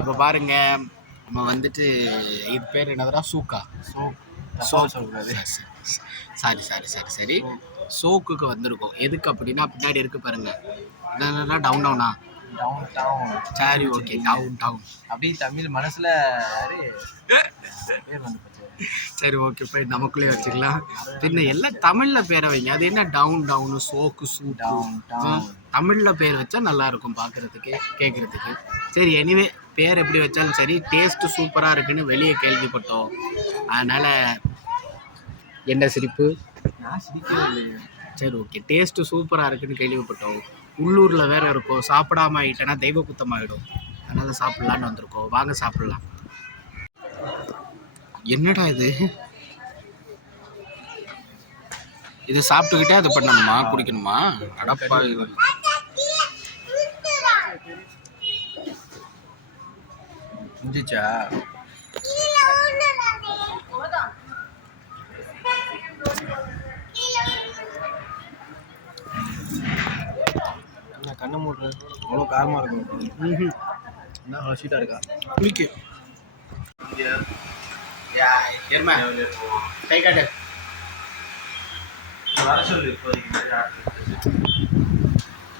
இப்போ பாருங்க நம்ம வந்துட்டு இது பேர் என்னதுடா? சூக்கா. சோப் சொல்லக்கூடாது சாரி சாரி சாரி சரி. சோக்குக்கு வந்திருக்கோம். எதுக்கு அப்படின்னா பின்னாடி இருக்கு பாருங்க. என்னன்னா டவுன் டவுனா டவுன் டவுன் சரி ஓகே டவுன் டவுன் அப்படியே தமிழ் மனசுல பேர் வந்து சரி ஓகே போய் நமக்குள்ளே வச்சுக்கலாம். பின்ன எல்லாம் தமிழ்ல பேரை வைங்க. அது என்ன? டவுன் டவுனு சோக்கு சூ டவுன் டவுன் தமிழ்ல பேர் வச்சா நல்லா இருக்கும் பார்க்கறதுக்கு கேட்கறதுக்கு சரி எனிவே பேர் எப்படி வச்சாலும் சரி டேஸ்ட் சூப்பரா இருக்குன்னு வெளியே கேள்விப்பட்டோம். அதனால என்ன சிரிப்பு? நான் சிரிக்கவே சரி ஓகே டேஸ்ட் சூப்பரா இருக்குன்னு கேள்விப்பட்டோம். உள்ளூர்ல வேற இருக்கும். சாப்பிடாம ஆயிட்டேன்னா தெய்வ குத்தம் ஆயிடும். அதனால சாப்பிடலான்னு வந்திருக்கோம். வாங்க சாப்பிடலாம். என்னடா இது? இது சாப்பிட்டுக்கிட்டே அது பண்ணணுமா? குடிக்கணுமா? அடப்பா என்ன கண்ணு மூடுற அவ்வளோ காரமாக இருக்கும் என்ன அவ்வளோ ஸ்வீட்டாக இருக்கா? குளிக்கு. எருமை. கை காட்டு.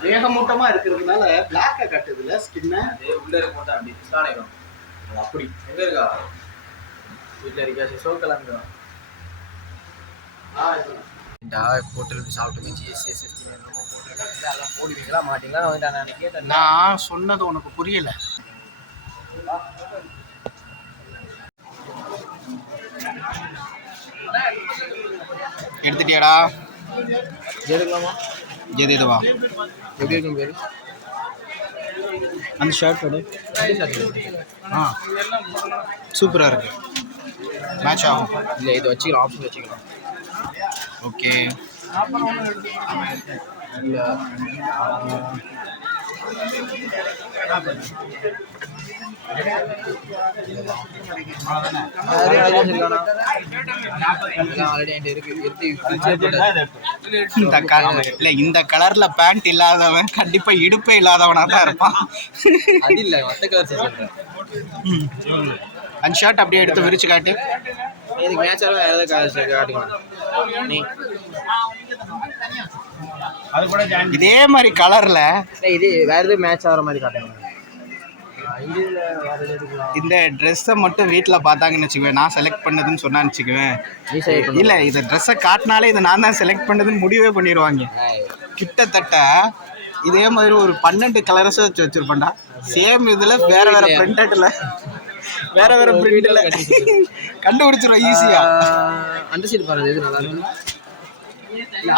மேகமூட்டமா இருக்கிறதுனால பிளாக்கை காட்டுதுல ஸ்கின்னை உள்ளே இருக்க மாட்டா அப்படி அப்படி. எங்கே இருக்கா? வீட்டில் இருக்கா? சரி சோக்கலாங்க டா ஹோட்டலுக்கு சாப்பிட்டு போய் ஜிஎஸ்டி என்னமோ போட்டிருக்காங்க. அதெல்லாம் போடுவீங்களா? மாட்டீங்களா? நான் வந்து நான் கேட்டேன். நான் சொன்னது உனக்கு புரியல. எடுத்துட்டியாடா? எடுக்கலாமா எது இதுவா எப்படி இருக்கும் பேர்? அந்த ஷர்ட் எடு ஆ. சூப்பராக இருக்கு. மேட்ச் ஆகும். இல்லை இது வச்சுக்கலாம் ஆப்ஷன் வச்சுக்கலாம். ஓகே இல்லை இந்த கலர்ல பேண்ட் இல்லாதவன் கண்டிப்பா இடுப்பே இல்லாதவனா தான் இருப்பான். இல்லை கலர் அந்த ஷர்ட் அப்படியே எடுத்து விரிச்சு காட்டு. இதுக்கு மேட்சாலும் வேறு ஏதாவது காட்டுக்கலாம் நீ. இதே மாதிரி கலர்ல இது வேறு எதுவும் மேட்ச் ஆகிற மாதிரி காட்டுங்க. இந்த ட்ரெஸ்ஸை மட்டும் வீட்டில் பார்த்தாங்கன்னு வச்சுக்குவேன் நான் செலக்ட் பண்ணதுன்னு சொன்னான்னு வச்சுக்குவேன் இல்லை இந்த ட்ரெஸ்ஸை காட்டினாலே இதை நான் தான் செலக்ட் பண்ணதுன்னு முடிவே பண்ணிடுவாங்க கிட்டத்தட்ட இதே மாதிரி ஒரு பன்னெண்டு கலர்ஸ் வச்சு வச்சிருப்பேன்டா. சேம் இதுல வேற வேற பிரிண்டட்ல வேற வேற பிரிண்ட்ல கண்டுபிடிச்சிரும் ஈஸியா சைடு பாருங்க எது நல்லா இருக்கு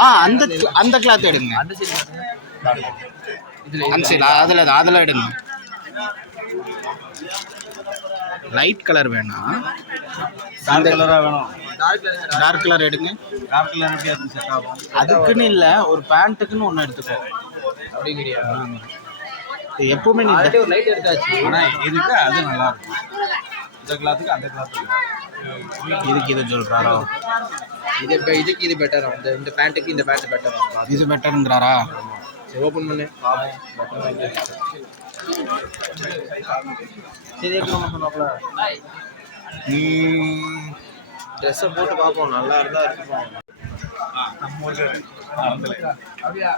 ஆ அந்த அந்த கிளாத் எடுங்க. அந்த சைடு பாருங்க இதுல அந்த சைடு அதுல அதுல எடுங்க. லைட் கலர் வேணாம். டார்க் கலரா வேணும் டார்க் கலர் எடுங்க. டார்க் கலர் எப்படி அது செட் ஆகும். அதுக்குன்னு இல்ல ஒரு பேண்ட்டுக்குன்னு ஒன்று எடுத்துக்கோ. அப்படிங்கிறியா? இது எப்பவுமே நீ லைட் எடுத்தாச்சு. ஆனா இதுக்கு அது நல்லா இருக்கும். இந்த கிளாத்துக்கு அந்த கிளாத்துக்கு இதுக்கு இது சொல்றாரோ? இது இப்ப இதுக்கு இது பெட்டர் இந்த இந்த பேண்ட்டுக்கு இந்த பேண்ட் பெட்டர் இது பெட்டருங்கிறாரா சரி ஓப்பன் பண்ணு. சரி ட்ரெஸ்ஸை போட்டு பார்ப்போம். நல்லா இருந்தா இருக்கும் அப்படியா?